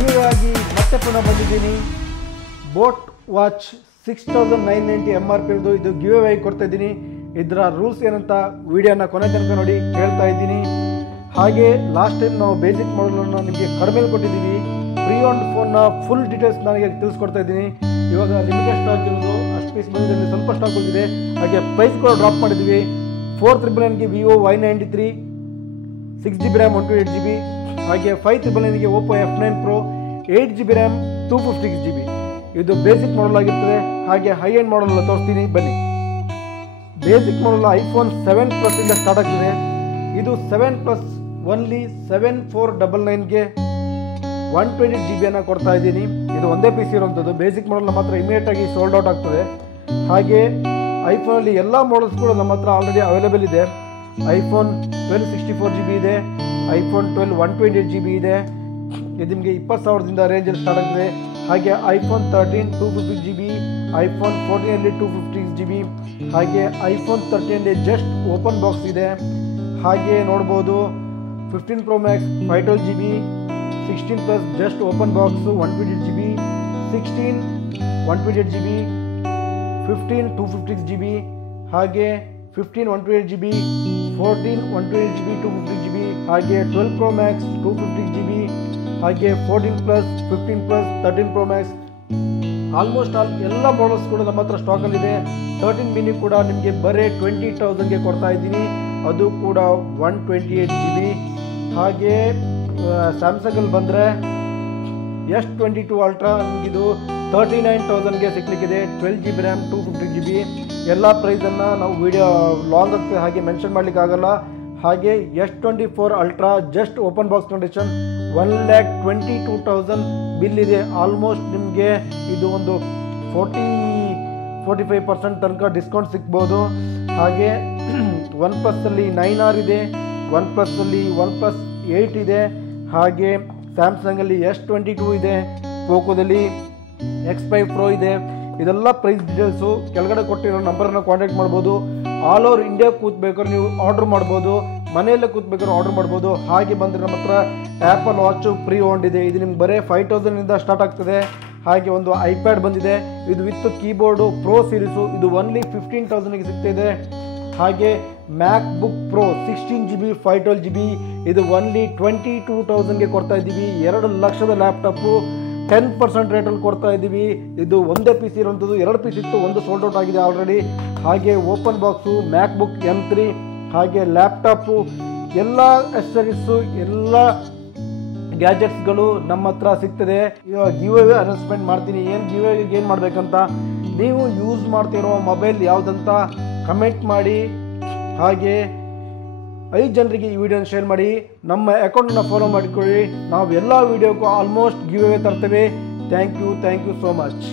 Give ಆಗಿ ಮತ್ತೆ ಪುನಃ ಬಂದಿದ್ದೀನಿ. ಬೋಟ್ ವಾಚ್ 6990 MRP ಇರೋದು. ಇದು ಗಿವ್ ಅವೇ ಕೊಡ್ತಾ ಇದ್ದೀನಿ. ಇದರ ರೂಲ್ಸ್ ಏನಂತ ವಿಡಿಯೋನ ಕೊನೆ ತನಕ ನೋಡಿ ಹೇಳ್ತಾ ಇದ್ದೀನಿ. ಹಾಗೆ ಲಾಸ್ಟ್ ಟೈಮ್ ನಾವು ಬೇಸಿಕ್ ಮಾಡಲನ್ನು ನಿಮಗೆ ಕಡಿಮೆ ಕೊಟ್ಟಿದ್ದೀವಿ. ಪ್ರೀ ಓನ್ಡ್ ಫೋನ್ನ ಫುಲ್ ಡೀಟೇಲ್ಸ್ ನನಗೆ ತಿಳಿಸ್ಕೊಡ್ತಾ ಇದ್ದೀನಿ. ಇವಾಗ ಲಿಮಿಟೆಡ್ ಸ್ಟಾಕ್ ಇರೋದು, ಅಷ್ಟು ಪೀಸ್ ಬಂದಿದೆ, ಸ್ವಲ್ಪ ಸ್ಟಾಕ್ ಬಂದಿದೆ. ಹಾಗೆ ಪ್ರೈಸ್ ಕೂಡ ಡ್ರಾಪ್ ಮಾಡಿದ್ದೀವಿ. 4999ಗೆ Vivo Y93 6GB RAM 128GB. ಹಾಗೆ 5999ಗೆ Oppo F9 Pro 8GB RAM 256GB. ಇದು ಬೇಸಿಕ್ ಮಾಡಲ್ ಆಗಿರ್ತದೆ. ಹಾಗೆ ಹೈ ಎಂಡ್ ಮಾಡಲ್ ತೋರಿಸ್ತೀನಿ ಬನ್ನಿ. ಬೇಸಿಕ್ ಮಾಡಲ್ ಐಫೋನ್ 7 Plus ಇಂದ ಸ್ಟಾರ್ಟ್ ಆಗ್ತಿದೆ. ಇದು 7 Plus ಓನ್ಲಿ 7499ಗೆ 128GB ಅನ್ನು ಕೊಡ್ತಾ ಇದ್ದೀನಿ. ಇದು ಒಂದೇ ಪೀಸ್ ಇರುವಂಥದ್ದು. ಬೇಸಿಕ್ ಮಾಡಲ್ ಮಾತ್ರ ಇಮಿಡಿಯೇಟ್ ಆಗಿ ಸೋಲ್ಡ್ ಔಟ್ ಆಗ್ತದೆ. ಹಾಗೆ ಐಫೋನಲ್ಲಿ ಎಲ್ಲ ಮಾಡಲ್ಸ್ ಕೂಡ ನಮ್ಮ ಹತ್ರ ಆಲ್ರೆಡಿ ಅವೈಲೇಬಲ್ ಇದೆ. ಐಫೋನ್ 12 64GB ಇದೆ, ಐಫೋನ್ 12 128GB ಇದೆ. ಇದು ನಿಮಗೆ 20,000ದಿಂದ ರೇಂಜಲ್ಲಿ ಸ್ಟಾರ್ಟ್ ಆಗ್ತದೆ. ಹಾಗೆ ಐಫೋನ್ 13 256GB, ಐಫೋನ್ 14 256GB, ಹಾಗೆ ಐಫೋನ್ 13 ಜಸ್ಟ್ ಓಪನ್ ಬಾಕ್ಸ್ ಇದೆ. ಹಾಗೆ ನೋಡ್ಬೋದು 15 Pro Max 512GB, 16 Plus just open box 128GB, 16 128GB, 15 256GB, ಹಾಗೆ 15 128GB, 14 128GB 256GB, ಹಾಗೆ 12 Pro Max 256GB, ಹಾಗೆ 14 Plus 15 Plus 13 Pro Max. Almost all ಎಲ್ಲ ಮಾಡಲ್ಸ್ ಕೂಡ ನಮ್ಮ ಹತ್ರ ಸ್ಟಾಕಲ್ಲಿದೆ. 13 mini ಕೂಡ ನಿಮಗೆ ಬರೀ 20,000ಗೆ ಕೊಡ್ತಾ ಇದ್ದೀನಿ, ಅದು ಕೂಡ 128GB. ಹಾಗೆ ಸ್ಯಾಮ್ಸಂಗಲ್ಲಿ ಬಂದರೆ S22 Ultra ನಿಮಗಿದು 39,000ಗೆ ಸಿಗ್ಲಿಕ್ಕಿದೆ. 12GB RAM 256GB. ಎಲ್ಲ ಪ್ರೈಸನ್ನು ನಾವು ವಿಡಿಯೋ ಲಾಂಗ್ ಆಗ್ತದೆ, ಹಾಗೆ ಮೆನ್ಷನ್ ಮಾಡಲಿಕ್ಕಾಗಲ್ಲ. ಹಾಗೆ S24 Ultra just open box condition 1,22,000 bill ಇದೆ. ಆಲ್ಮೋಸ್ಟ್ ನಿಮಗೆ ಇದು ಒಂದು 45% ತನಕ ಡಿಸ್ಕೌಂಟ್ ಸಿಗ್ಬೋದು. ಹಾಗೆ OnePlusಲ್ಲಿ 9R ಇದೆ, OnePlusಲ್ಲಿ OnePlus 8 ಇದೆ, ಹಾಗೆ ಸ್ಯಾಮ್ಸಂಗಲ್ಲಿ S22 ಇದೆ, ಪೋಕೋದಲ್ಲಿ X5 Pro ಇದೆ. ಇದೆಲ್ಲ ಪ್ರೈಸ್ ಡೀಟೇಲ್ಸು ಕೆಳಗಡೆ ಕೊಟ್ಟಿರೋ ನಂಬರನ್ನು ಕಾಂಟ್ಯಾಕ್ಟ್ ಮಾಡ್ಬೋದು. ಆಲ್ ಓವರ್ ಇಂಡಿಯಾ ಕೂತ್ಬೇಕಾದ್ರೆ ನೀವು ಆರ್ಡ್ರ್ ಮಾಡ್ಬೋದು, ಮನೆಯಲ್ಲೇ ಕೂತ್ಬೇಕಾದ್ರೆ ಆರ್ಡ್ರ್ ಮಾಡ್ಬೋದು. ಹಾಗೆ ಬಂದರೆ ನಮ್ಮ ಹತ್ರ ಆ್ಯಪಲ್ ವಾಚು ಪ್ರೀ ಓನ್ಡ್ ಇದೆ. ಇದು ನಿಮ್ಗೆ ಬರೀ 5,000ಇಂದ ಸ್ಟಾರ್ಟ್ ಆಗ್ತದೆ. ಹಾಗೆ ಒಂದು ಐಪ್ಯಾಡ್ ಬಂದಿದೆ, ಇದು ವಿತ್ ಕೀಬೋರ್ಡು ಪ್ರೋ ಸೀರೀಸು, ಇದು ಓನ್ಲಿ 15,000ಗೆ ಸಿಗ್ತಿದೆ. ಹಾಗೆ ಮ್ಯಾಕ್ ಬುಕ್ ಪ್ರೋ 16GB 512GB, ಇದು ಓನ್ಲಿ 22,000ಗೆ ಕೊಡ್ತಾ ಇದ್ದೀವಿ. 2 ಲಕ್ಷದ ಲ್ಯಾಪ್ಟಾಪು 10% ರೇಟಲ್ಲಿ ಕೊಡ್ತಾ ಇದ್ದೀವಿ. ಇದು ಒಂದೇ ಪೀಸ್ ಇರೋಂಥದ್ದು, 2 ಪೀಸ್ ಇತ್ತು, ಒಂದು ಸೋಲ್ಡ್ ಔಟ್ ಆಗಿದೆ ಆಲ್ರೆಡಿ. ಹಾಗೆ ಓಪನ್ ಬಾಕ್ಸು, ಮ್ಯಾಕ್ ಬುಕ್ M3, ಹಾಗೆ ಲ್ಯಾಪ್ಟಾಪು, ಎಲ್ಲ ಎಕ್ಸಸರೀಸು, ಎಲ್ಲ ಗ್ಯಾಜೆಟ್ಸ್ಗಳು ನಮ್ಮ ಹತ್ರ ಸಿಗ್ತದೆ. ಇವಾಗ ಗಿವ್ ಅವೇ ಅನೌನ್ಸ್ಮೆಂಟ್ ಮಾಡ್ತೀನಿ. ಗಿವ್ ಅವೇಗೆ ಏನು ಮಾಡಬೇಕಂತ, ನೀವು ಯೂಸ್ ಮಾಡ್ತಿರೋ ಮೊಬೈಲ್ ಯಾವುದಂತ ಕಮೆಂಟ್ ಮಾಡಿ. ಹಾಗೆ 5 ಜನರಿಗೆ ಈ ವಿಡಿಯೋನ ಶೇರ್ ಮಾಡಿ. ನಮ್ಮ ಅಕೌಂಟನ್ನು ಫಾಲೋ ಮಾಡಿಕೊಳ್ಳಿ. ನಾವು ಎಲ್ಲ ವಿಡಿಯೋಕ್ಕೂ ಆಲ್ಮೋಸ್ಟ್ ಗಿವ್ ಅವೇ ತರ್ತೇವೆ. Thank you so much.